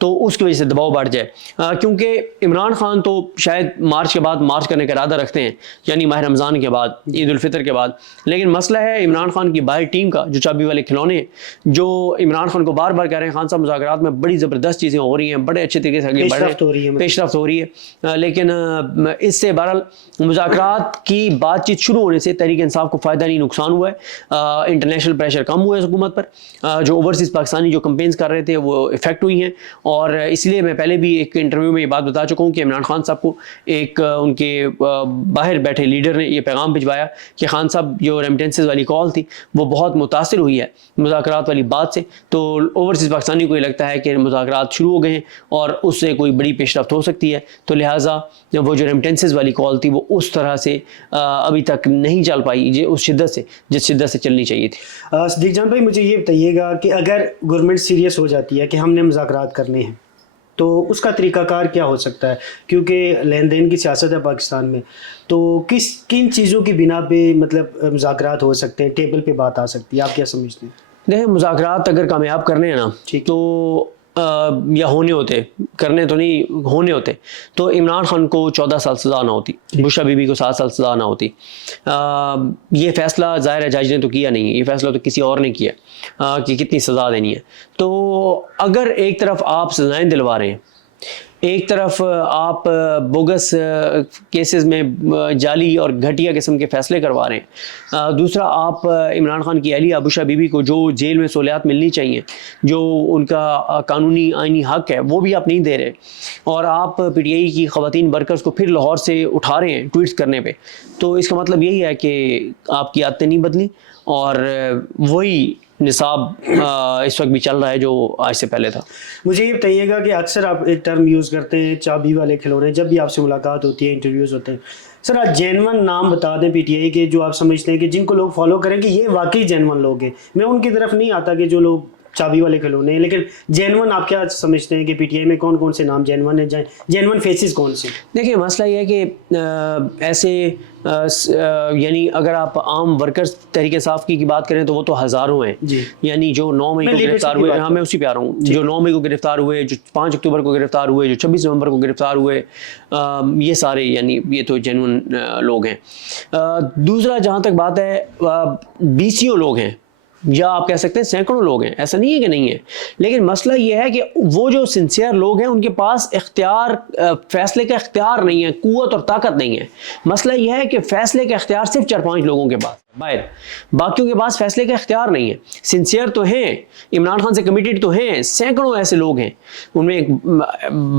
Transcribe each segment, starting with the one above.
تو اس کی وجہ سے دباؤ بڑھ جائے، کیونکہ عمران خان تو شاید مارچ کے بعد مارچ کرنے کا ارادہ رکھتے ہیں، یعنی ماہ رمضان کے بعد، عید الفطر کے بعد، لیکن مسئلہ ہے عمران خان کی باہر ٹیم کا جو چابی والے کھلونے ہیں، جو عمران خان کو بار بار کہہ رہے ہیں خان صاحب مذاکرات میں بڑی زبردست چیزیں ہو رہی ہیں، بڑے اچھے طریقے سے آگے بڑھ رہے ہیں، پیش رفت ہو رہی ہے، لیکن اس سے بہرحال مذاکرات کی بات چیت شروع ہونے سے تحریک انصاف کو فائدہ نہیں نقصان ہوا ہے، انٹرنیشنل پریشر کم ہوا ہے حکومت پر، جو اوورسیز پاکستانی جو کمپینز کر رہے تھے وہ افیکٹ ہوئی ہیں، اور اس لیے میں پہلے بھی ایک انٹرویو میں یہ بات بتا چکا ہوں کہ عمران خان صاحب کو ایک ان کے باہر بیٹھے لیڈر نے یہ پیغام بھجوایا کہ خان صاحب جو ریمیٹنسز والی کال تھی وہ بہت متاثر ہوئی ہے مذاکرات والی بات سے، تو اوورسیز پاکستانی کو یہ لگتا ہے کہ مذاکرات شروع ہو گئے ہیں اور اس سے کوئی بڑی پیش رفت ہو سکتی ہے، تو لہٰذا وہ جو ریمیٹنسز والی کال تھی وہ اس طرح سے ابھی تک نہیں چل پائی اس شدت سے جس شدت سے چلنی چاہیے تھی۔ صدیق جان بھائی مجھے یہ بتائیے گا کہ اگر گورنمنٹ سیریس ہو جاتی ہے کہ ہم نے مذاکرات کرنے ہیں تو اس کا طریقہ کار کیا ہو سکتا ہے، کیونکہ لین دین کی سیاست ہے پاکستان میں، تو کن چیزوں کی بنا پہ مطلب مذاکرات ہو سکتے ہیں، ٹیبل پہ بات آ سکتی ہے، آپ کیا سمجھتے ہیں؟ دیکھیں مذاکرات اگر کامیاب کرنے ہیں نا تو یا ہونے ہوتے، کرنے تو نہیں ہونے ہوتے، تو عمران خان کو 14 سال سزا نہ ہوتی، بشرا بی بی کو 7 سال سزا نہ ہوتی۔ یہ فیصلہ ظاہر ہے جج نے تو کیا نہیں ہے، یہ فیصلہ تو کسی اور نے کیا کہ کتنی سزا دینی ہے۔ تو اگر ایک طرف آپ سزائیں دلوا رہے ہیں، ایک طرف آپ بوگس کیسز میں جعلی اور گھٹیا قسم کے فیصلے کروا رہے ہیں، دوسرا آپ عمران خان کی اہلیہ بشرا بی بی کو جو جیل میں سہولیات ملنی چاہیے، جو ان کا قانونی آئینی حق ہے وہ بھی آپ نہیں دے رہے، اور آپ پی ٹی آئی کی خواتین ورکرز کو پھر لاہور سے اٹھا رہے ہیں ٹویٹس کرنے پہ، تو اس کا مطلب یہی ہے کہ آپ کی عادتیں نہیں بدلی اور وہی نصاب اس وقت بھی چل رہا ہے جو آج سے پہلے تھا۔ مجھے یہ بتائیے گا کہ اکثر آپ ایک ٹرم یوز کرتے ہیں چابی والے کھلونے، جب بھی آپ سے ملاقات ہوتی ہے، انٹرویوز ہوتے ہیں، سر آپ جینون نام بتا دیں پی ٹی آئی کے جو آپ سمجھتے ہیں کہ جن کو لوگ فالو کریں کہ یہ واقعی جینون لوگ ہیں۔ میں ان کی طرف نہیں آتا کہ جو لوگ چابی والے کھلونے ہیں، لیکن جینون آپ کیا سمجھتے ہیں کہ پی ٹی آئی میں کون کون سے نام جینون ہیں، جینون فیسز کون سے؟ دیکھیں مسئلہ یہ ہے کہ ایسے یعنی اگر آپ عام ورکرز تحریک انصاف کی بات کریں تو وہ تو ہزاروں ہیں، یعنی جو 9 مئی کو گرفتار ہوئے، ہاں میں اسی پہ آ رہا ہوں، جو 9 مئی کو گرفتار ہوئے، جو 5 اکتوبر کو گرفتار ہوئے، جو 26 نومبر کو گرفتار ہوئے، یہ سارے یعنی یہ تو جینون لوگ ہیں۔ دوسرا جہاں تک بات ہے BCO لوگ ہیں، یا آپ کہہ سکتے ہیں سینکڑوں لوگ ہیں، ایسا نہیں ہے کہ نہیں ہے، لیکن مسئلہ یہ ہے کہ وہ جو سنسیئر لوگ ہیں ان کے پاس اختیار، فیصلے کا اختیار نہیں ہے، قوت اور طاقت نہیں ہے۔ مسئلہ یہ ہے کہ فیصلے کا اختیار صرف 4-5 لوگوں کے پاس باہر، باقیوں کے پاس فیصلے کا اختیار نہیں ہے۔ سنسیئر تو ہیں، عمران خان سے کمیٹڈ تو ہیں، سینکڑوں ایسے لوگ ہیں، ان میں ایک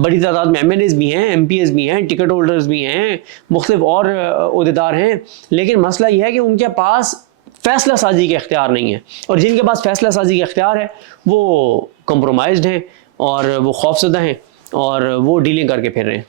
بڑی تعداد میں MLAs بھی ہیں، MPs بھی ہیں، ٹکٹ ہولڈرز بھی ہیں، مختلف اور عہدیدار ہیں، لیکن مسئلہ یہ ہے کہ ان کے پاس فیصلہ سازی کے اختیار نہیں ہے، اور جن کے پاس فیصلہ سازی کے اختیار ہے وہ کمپرومائزڈ ہیں اور وہ خوفزدہ ہیں اور وہ ڈیلنگ کر کے پھر رہے ہیں۔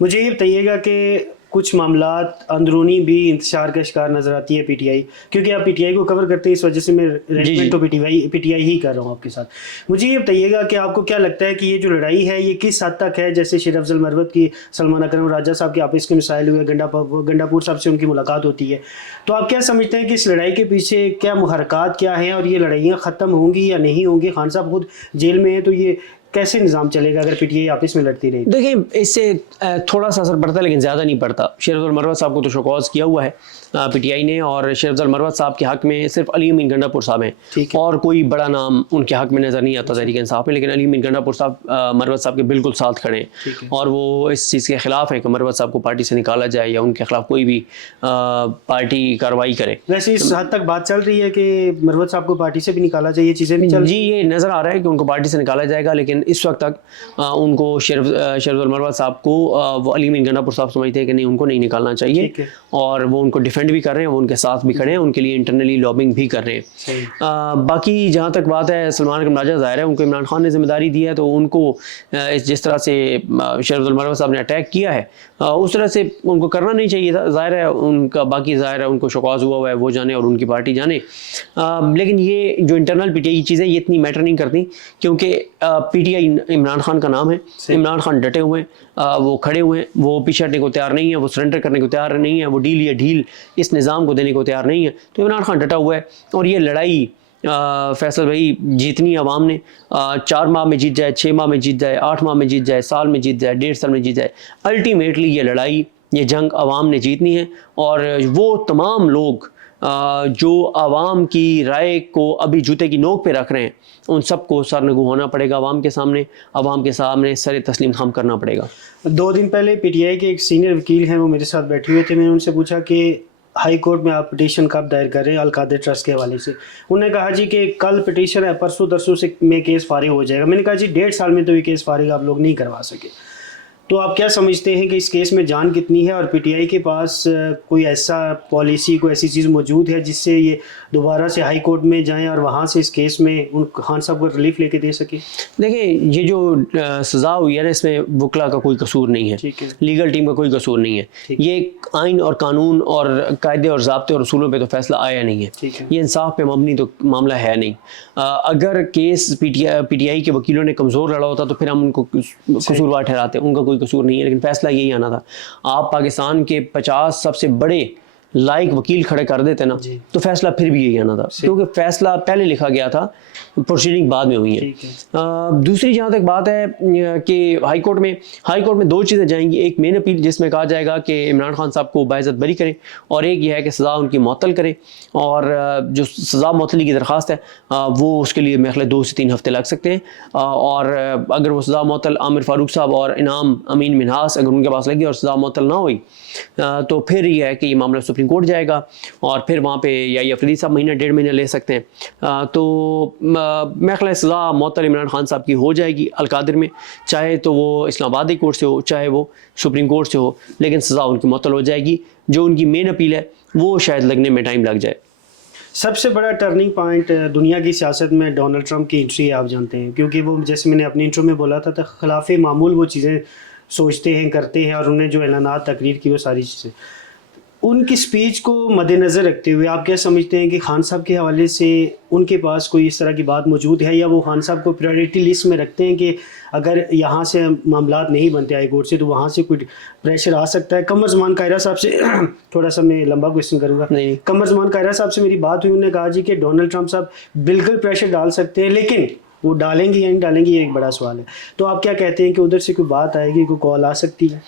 مجھے یہ بتائیے گا کہ کچھ معاملات اندرونی بھی انتشار کا شکار نظر آتی ہے پی ٹی آئی، کیونکہ آپ پی ٹی آئی کو کور کرتے ہیں اس وجہ سے میں ریلیٹمنٹ تو پی ٹی آئی ہی کر رہا ہوں آپ کے ساتھ۔ مجھے یہ بتائیے گا کہ آپ کو کیا لگتا ہے کہ یہ جو لڑائی ہے یہ کس حد تک ہے، جیسے شیر افضل مروت کی سلمان اکرم راجہ صاحب کے آپس کے مسائل ہوئے، گنڈا پور صاحب سے ان کی ملاقات ہوتی ہے، تو آپ کیا سمجھتے ہیں کہ اس لڑائی کے پیچھے کیا محرکات کیا ہیں اور یہ لڑائیاں ختم ہوں گی یا نہیں ہوں گی؟ خان صاحب خود جیل میں ہیں، تو یہ کیسے نظام چلے گا اگر پی ٹی آئی آپس میں لڑتی رہی؟ دیکھیں اس سے تھوڑا سا اثر پڑتا ہے لیکن زیادہ نہیں پڑتا۔ شیر افضل مروت صاحب کو تو شوکاز کیا ہوا ہے پی ٹی آئی نے، اور شیر افضل مروت صاحب کے حق میں صرف علی امین گنڈا پور صاحب ہیں، اور کوئی بڑا نام ان کے حق میں نظر نہیں آتا تحریک انصاف میں، لیکن علی امین گنڈا پور صاحب مروت صاحب کے بالکل ساتھ کھڑے ہیں، اور وہ اس چیز کے خلاف ہیں کہ مروت صاحب کو پارٹی سے نکالا جائے یا ان کے خلاف کوئی بھی پارٹی کارروائی کرے۔ ویسے اس حد تک بات چل رہی ہے کہ مروت صاحب کو پارٹی سے بھی نکالا جائے، یہ چیزیں بھی چل رہی ہیں؟ جی یہ نظر آ رہا ہے کہ ان کو پارٹی سے نکالا جائے گا، لیکن اس وقت تک ان کو شیر افضل مروت صاحب کو وہ علی امین گنڈا پور صاحب سمجھتے ہیں کہ نہیں ان کو نہیں نکالنا چاہیے، اور وہ ان کو ڈیفینڈ بھی کر رہے ہیں، وہ ان کے ساتھ بھی کھڑے ہیں، ان کے لیے انٹرنلی لابنگ بھی کر رہے ہیں۔ باقی جہاں تک بات ہے سلمان اکرم راجہ، ظاہر ہے ان کو عمران خان نے ذمہ داری دی ہے، تو ان کو جس طرح سے شیر افضل مروت صاحب نے اٹیک کیا ہے اس طرح سے ان کو کرنا نہیں چاہیے تھا، ظاہر ہے ان کا، باقی ظاہر ہے ان کو شوکاز ہوا ہے، وہ جانے اور ان کی پارٹی جانے، لیکن یہ جو انٹرنل پی ٹی آئی چیزیں یہ اتنی میٹر نہیں کرتی، کیونکہ P T I Imran Khan کا نام ہے، عمران خان ڈٹے ہوئے ہیں، وہ کھڑے ہوئے ہیں، وہ پیچھے ہٹنے کو تیار نہیں ہے، وہ سرنڈر کرنے کو تیار نہیں ہے، وہ ڈیل یا ڈھیل اس نظام کو دینے کو تیار نہیں ہے، تو عمران خان ڈٹا ہوا ہے، اور یہ لڑائی فیصل بھائی جیتنی عوام نے 4 ماہ میں جیت جائے، 6 ماہ میں جیت جائے، 8 ماہ میں جیت جائے، سال میں جیت جائے، 1.5 سال میں جیت جائے، الٹیمیٹلی یہ لڑائی، یہ جنگ عوام نے جیتنی ہے. اور وہ تمام لوگ جو عوام کی رائے کو ابھی جوتے کی نوک پہ رکھ رہے ہیں، ان سب کو سرنگو ہونا پڑے گا عوام کے سامنے سر تسلیم خم کرنا پڑے گا. 2 دن پہلے پی ٹی آئی کے ایک سینئر وکیل ہیں، وہ میرے ساتھ بیٹھے ہوئے تھے. میں نے ان سے پوچھا کہ ہائی کورٹ میں آپ پٹیشن کب دائر کر رہے ہیں القادر ٹرسٹ کے حوالے سے. انہوں نے کہا جی کہ کل پٹیشن ہے، پرسوں ترسوں سے میں کیس فارغ ہو جائے گا. میں نے کہا جی 1.5 سال میں تو یہ کیس فارغ آپ لوگ نہیں کروا سکے. تو آپ کیا سمجھتے ہیں کہ اس کیس میں جان کتنی ہے، اور پی ٹی آئی کے پاس کوئی ایسا پالیسی، کوئی ایسی چیز موجود ہے جس سے یہ دوبارہ سے ہائی کورٹ میں جائیں اور وہاں سے اس کیس میں ان خان صاحب کو ریلیف لے کے دے سکیں؟ دیکھیں یہ جو سزا ہوئی ہے نا، اس میں وکلا کا کوئی قصور نہیں ہے، ٹھیک ہے، لیگل ٹیم کا کوئی قصور نہیں ہے. یہ آئین اور قانون اور قاعدے اور ضابطے اور اصولوں پہ تو فیصلہ آیا نہیں ہے، یہ انصاف پہ مبنی تو معاملہ ہے نہیں. اگر کیس پی ٹی آئی کے وکیلوں نے کمزور لڑا ہوتا تو پھر ہم ان کو قصوروار ٹھہراتے، ان کا کوئی قصور نہیں ہے. لیکن فیصلہ یہی آنا تھا. آپ پاکستان کے 50 سب سے بڑے لائق وکیل کھڑے کر دیتے نا، تو فیصلہ پھر بھی یہی آنا تھا، کیونکہ فیصلہ پہلے لکھا گیا تھا، پروسیڈنگ بعد میں ہوئی ہیں. دوسری جہاں تک بات ہے کہ ہائی کورٹ میں 2 چیزیں جائیں گی. ایک مین اپیل جس میں کہا جائے گا کہ عمران خان صاحب کو باعزت بری کریں، اور ایک یہ ہے کہ سزا ان کی معطل کریں. اور جو سزا معطلی کی درخواست ہے وہ اس کے لیے میرے خیال 2 سے 3 ہفتے لگ سکتے ہیں. اور اگر وہ سزا معطل عامر فاروق صاحب اور انعام امین منہاس اگر ان کے پاس لگی اور سزا معطل نہ ہوئی تو پھر یہ ہے کہ یہ معاملہ سپریم کورٹ جائے گا، اور پھر وہاں پہ یا افریدی صاحب مہینہ 1.5 مہینہ لے سکتے ہیں. تو میرے خیال سزا معطل عمران خان صاحب کی ہو جائے گی القادر میں، چاہے تو وہ اسلام آبادی کورٹ سے ہو چاہے وہ سپریم کورٹ سے ہو، لیکن سزا ان کی معطل ہو جائے گی. جو ان کی مین اپیل ہے وہ شاید لگنے میں ٹائم لگ جائے. سب سے بڑا ٹرننگ پوائنٹ دنیا کی سیاست میں ڈونلڈ ٹرمپ کی انٹری ہے، آپ جانتے ہیں، کیونکہ وہ جیسے میں نے اپنی انٹرو میں بولا تھا خلاف معمول وہ چیزیں سوچتے ہیں، کرتے ہیں، اور انہیں جو اعلانات تقریر کی وہ ساری چیزیں. ان کی سپیچ کو مد نظر رکھتے ہوئے آپ کیا سمجھتے ہیں کہ خان صاحب کے حوالے سے ان کے پاس کوئی اس طرح کی بات موجود ہے، یا وہ خان صاحب کو پرائرٹی لسٹ میں رکھتے ہیں کہ اگر یہاں سے معاملات نہیں بنتے ہائی کورٹ سے تو وہاں سے کوئی پریشر آ سکتا ہے؟ قمر زمان قاہرہ صاحب سے تھوڑا سا میں لمبا کویشچن کروں گا. قمر زمان قاہرہ صاحب سے میری بات ہوئی، انہوں نے کہا جی کہ ڈونلڈ ٹرمپ صاحب بالکل پریشر ڈال سکتے ہیں، لیکن وہ ڈالیں گے یا نہیں ڈالیں گے یہ ایک بڑا سوال ہے. تو آپ کیا کہتے ہیں کہ ادھر سے کوئی بات آئے گی، کوئی کال آ سکتی ہے؟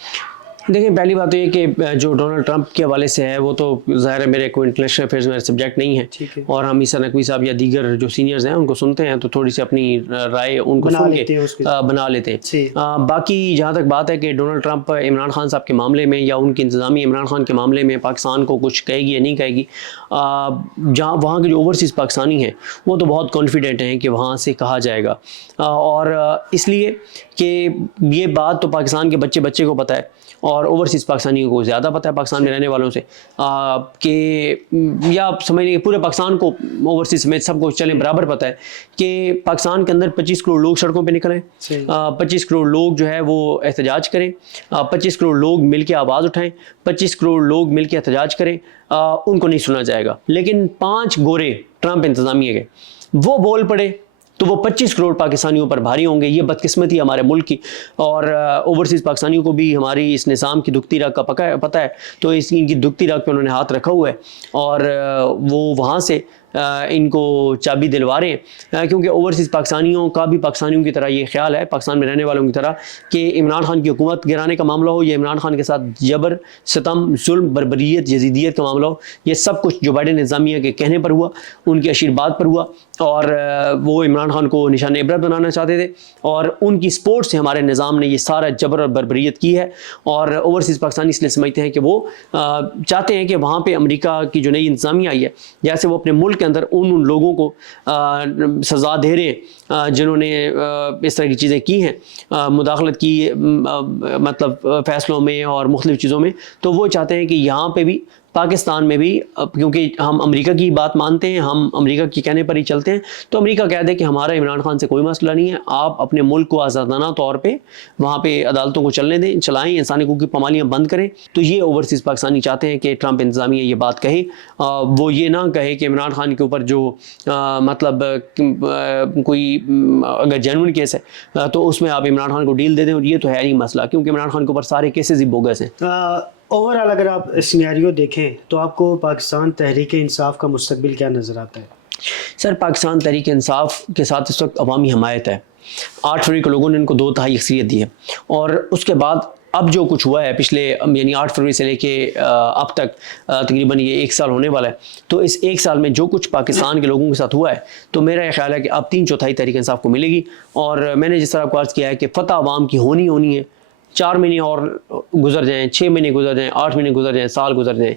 دیکھیں پہلی بات تو یہ کہ جو ڈونلڈ ٹرمپ کے حوالے سے ہے وہ تو ظاہر ہے میرے کوئی انٹرنیشنل افیئرز میں سبجیکٹ نہیں ہے، اور ہم عیسیٰ نقوی صاحب یا دیگر جو سینئرز ہیں ان کو سنتے ہیں تو تھوڑی سی اپنی رائے ان کو سن کے بنا لیتے ہیں. باقی جہاں تک بات ہے کہ ڈونلڈ ٹرمپ عمران خان صاحب کے معاملے میں یا ان کی انتظامی عمران خان کے معاملے میں پاکستان کو کچھ کہے گی یا نہیں کہے گی، جہاں وہاں کے جو اوورسیز پاکستانی ہیں وہ تو بہت کانفیڈنٹ ہیں کہ وہاں سے کہا جائے گا. اور اس لیے کہ یہ بات تو پاکستان کے بچے کو پتہ ہے، اور اوورسیز پاکستانیوں کو زیادہ پتہ ہے پاکستان میں رہنے والوں سے، کہ یا سمجھ لیں کہ پورے پاکستان کو اوورسیز سمیت سب کو چلیں برابر پتہ ہے کہ پاکستان کے اندر 25 کروڑ لوگ سڑکوں پہ نکلیں، 25 کروڑ لوگ جو ہے وہ احتجاج کریں، 25 کروڑ لوگ مل کے آواز اٹھائیں، 25 کروڑ لوگ مل کے احتجاج کریں، ان کو نہیں سنا جائے گا. لیکن 5 گورے ٹرمپ انتظامیہ کے وہ بول پڑے تو وہ 25 کروڑ پاکستانیوں پر بھاری ہوں گے. یہ بدقسمتی ہمارے ملک کی، اور اوورسیز پاکستانیوں کو بھی ہماری اس نظام کی دکھتی راہ کا پتہ ہے، تو اس ان کی دکھتی راہ پہ انہوں نے ہاتھ رکھا ہوا ہے، اور وہ وہاں سے ان کو چابی دلوا رہے ہیں. کیونکہ اوورسیز پاکستانیوں کا بھی پاکستانیوں کی طرح یہ خیال ہے، پاکستان میں رہنے والوں کی طرح، کہ عمران خان کی حکومت گرانے کا معاملہ ہو یا عمران خان کے ساتھ جبر، ستم، ظلم، بربریت، یزیدیت کا معاملہ ہو، یہ سب کچھ جو بائیڈن انتظامیہ کے کہنے پر ہوا، ان کے آشیرواد پر ہوا، اور وہ عمران خان کو نشان عبرت بنانا چاہتے تھے، اور ان کی سپورٹ سے ہمارے نظام نے یہ سارا جبر اور بربریت کی ہے. اور اوورسیز پاکستانی اس لیے سمجھتے ہیں کہ وہ چاہتے ہیں کہ وہاں پہ امریکہ کی جو نئی انتظامیہ آئی ہے، جیسے وہ اپنے ملک کے اندر ان لوگوں کو سزا دے رہے ہیں جنہوں نے اس طرح کی چیزیں کی ہیں، مداخلت کی مطلب فیصلوں میں اور مختلف چیزوں میں، تو وہ چاہتے ہیں کہ یہاں پہ بھی پاکستان میں بھی، کیونکہ ہم امریکہ کی بات مانتے ہیں، ہم امریکہ کے کہنے پر ہی چلتے ہیں، تو امریکہ کہہ دے کہ ہمارا عمران خان سے کوئی مسئلہ نہیں ہے، آپ اپنے ملک کو آزادانہ طور پہ وہاں پہ عدالتوں کو چلنے دیں، چلائیں، انسانی حقوق کی پامالیاں بند کریں. تو یہ اوورسیز پاکستانی چاہتے ہیں کہ ٹرمپ انتظامیہ یہ بات کہے، وہ یہ نہ کہے کہ عمران خان کے اوپر جو مطلب کوئی اگر جینوئن کیس ہے تو اس میں آپ عمران خان کو ڈیل دے دیں، اور یہ تو ہے نہیں مسئلہ، کیونکہ عمران خان کے اوپر سارے کیسز ہی بوگس ہیں. اوور آل اگر آپ سینیریو دیکھیں تو آپ کو پاکستان تحریک انصاف کا مستقبل کیا نظر آتا ہے؟ سر پاکستان تحریک انصاف کے ساتھ اس وقت عوامی حمایت ہے. 8 فروری کو لوگوں نے ان کو 2/3 اکثریت دی ہے, اور اس کے بعد اب جو کچھ ہوا ہے پچھلے یعنی 8 فروری سے لے کے اب تک تقریباً یہ 1 سال ہونے والا ہے, تو اس 1 سال میں جو کچھ پاکستان کے لوگوں کے ساتھ ہوا ہے تو میرا یہ خیال ہے کہ اب 3/4 تحریک انصاف کو ملے گی. اور میں نے جس طرح کو عرض کیا ہے کہ فتح عوام کی ہونی ہے. 4 مہینے اور گزر جائیں, 6 مہینے گزر جائیں, 8 مہینے گزر جائیں, سال گزر جائیں,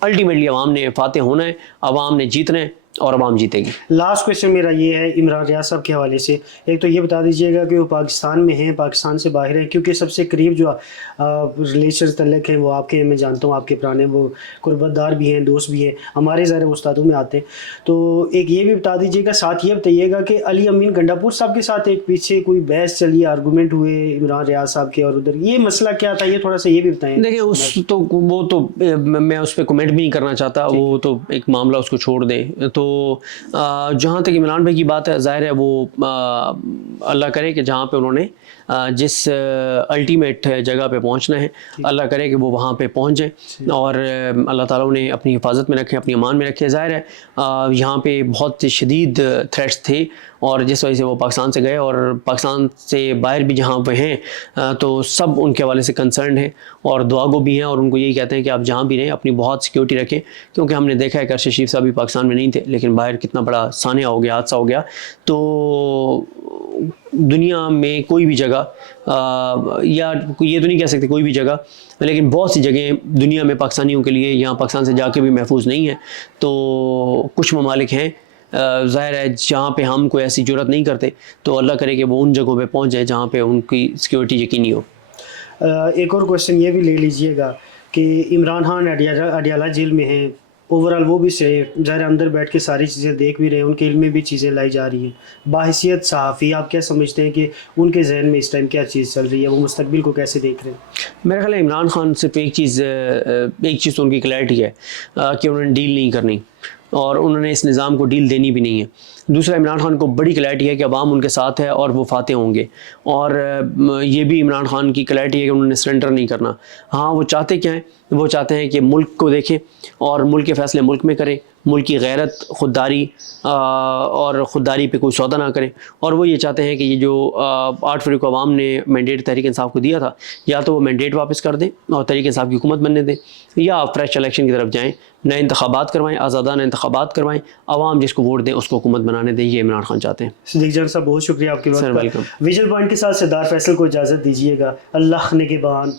الٹیمیٹلی عوام نے فاتح ہونا ہے, عوام نے جیتنا ہے اور عوام جیتے گی. لاسٹ کویشچن میرا یہ ہے عمران ریاض صاحب کے حوالے سے. ایک تو یہ بتا دیجیے گا کہ وہ پاکستان میں ہیں, پاکستان سے باہر ہیں, کیونکہ سب سے قریب جو ریلیشنز تعلق ہیں وہ آپ کے, میں جانتا ہوں آپ کے پرانے وہ قربت دار بھی ہیں, دوست بھی ہیں, ہمارے ظاہر استادوں میں آتے ہیں. تو ایک یہ بھی بتا دیجیے گا, ساتھ یہ بتائیے گا کہ علی امین گنڈاپور صاحب کے ساتھ ایک پیچھے کوئی بحث چلی, آرگومنٹ ہوئے عمران ریاض صاحب کے, اور ادھر یہ مسئلہ کیا تھا, یہ تھوڑا سا یہ بھی بتائیں. دیکھیں وہ تو میں اس پہ کمنٹ بھی نہیں کرنا چاہتا, وہ تو ایک معاملہ اس کو چھوڑ دیں. تو جہاں تک عمران بھائی کی بات ہے, ظاہر ہے وہ اللہ کرے کہ جہاں پہ انہوں نے جس الٹیمیٹ جگہ پہ پہنچنا ہے, اللہ کرے کہ وہ وہاں پہ پہنچ جائیں, اور اللہ تعالیٰ نے اپنی حفاظت میں رکھے, اپنی امان میں رکھے. ظاہر ہے یہاں پہ بہت شدید تھریٹس تھے, اور جس وجہ سے وہ پاکستان سے گئے, اور پاکستان سے باہر بھی جہاں پہ ہیں تو سب ان کے حوالے سے کنسرنڈ ہیں اور دعا گو بھی ہیں, اور ان کو یہی کہتے ہیں کہ آپ جہاں بھی رہیں اپنی بہت سیکیورٹی رکھیں, کیونکہ ہم نے دیکھا ہے کہ ارشد شریف صاحب بھی پاکستان میں نہیں تھے, لیکن باہر کتنا بڑا سانحہ ہو گیا, حادثہ ہو گیا. تو دنیا میں کوئی بھی جگہ, یا یہ تو نہیں کہہ سکتے کوئی بھی جگہ, لیکن بہت سی جگہیں دنیا میں پاکستانیوں کے لیے یہاں پاکستان سے جا کے بھی محفوظ نہیں ہیں. تو کچھ ممالک ہیں ظاہر ہے جہاں پہ ہم کوئی ایسی جرات نہیں کرتے, تو اللہ کرے کہ وہ ان جگہوں پہ پہنچ جائے جہاں پہ ان کی سیکیورٹی یقینی ہو. ایک اور کویشچن یہ بھی لے لیجئے گا کہ عمران خان اڈیالہ جیل میں ہیں, اوورال وہ بھی سیف, ظاہر اندر بیٹھ کے ساری چیزیں دیکھ بھی رہے ہیں, ان کے علم میں بھی چیزیں لائی جا رہی ہیں. بحیثیت صحافی آپ کیا سمجھتے ہیں کہ ان کے ذہن میں اس ٹائم کیا چیز چل رہی ہے, وہ مستقبل کو کیسے دیکھ رہے ہیں؟ میرا خیال ہے عمران خان صرف ایک چیز تو ان کی کلیئرٹی ہے کہ انہوں نے ڈیل نہیں کرنی, اور انہوں نے اس نظام کو ڈیل دینی بھی نہیں ہے. دوسرا, عمران خان کو بڑی کلیئرٹی ہے کہ عوام ان کے ساتھ ہے اور وہ فاتح ہوں گے, اور یہ بھی عمران خان کی کلیئرٹی ہے کہ انہوں نے سرنڈر نہیں کرنا. ہاں وہ چاہتے کیا ہیں, وہ چاہتے ہیں کہ ملک کو دیکھیں اور ملک کے فیصلے ملک میں کریں, ملک کی غیرت, خودداری اور خودداری پہ کوئی سودا نہ کریں. اور وہ یہ چاہتے ہیں کہ یہ جو 8 فروری کو عوام نے مینڈیٹ تحریک انصاف کو دیا تھا, یا تو وہ مینڈیٹ واپس کر دیں اور تحریک انصاف کی حکومت بننے دیں, یا فریش الیکشن کی طرف جائیں, نئے انتخابات کروائیں, آزادانہ انتخابات کروائیں, عوام جس کو ووٹ دیں اس کو حکومت بنانے دیں. یہ عمران خان چاہتے ہیں. صدیق جان صاحب بہت شکریہ آپ کے وقت سر کا. ویلکم. ویژن پوائنٹ کے ساتھ سردار فیصل کو اجازت دیجیے گا. اللہ نے کے بان.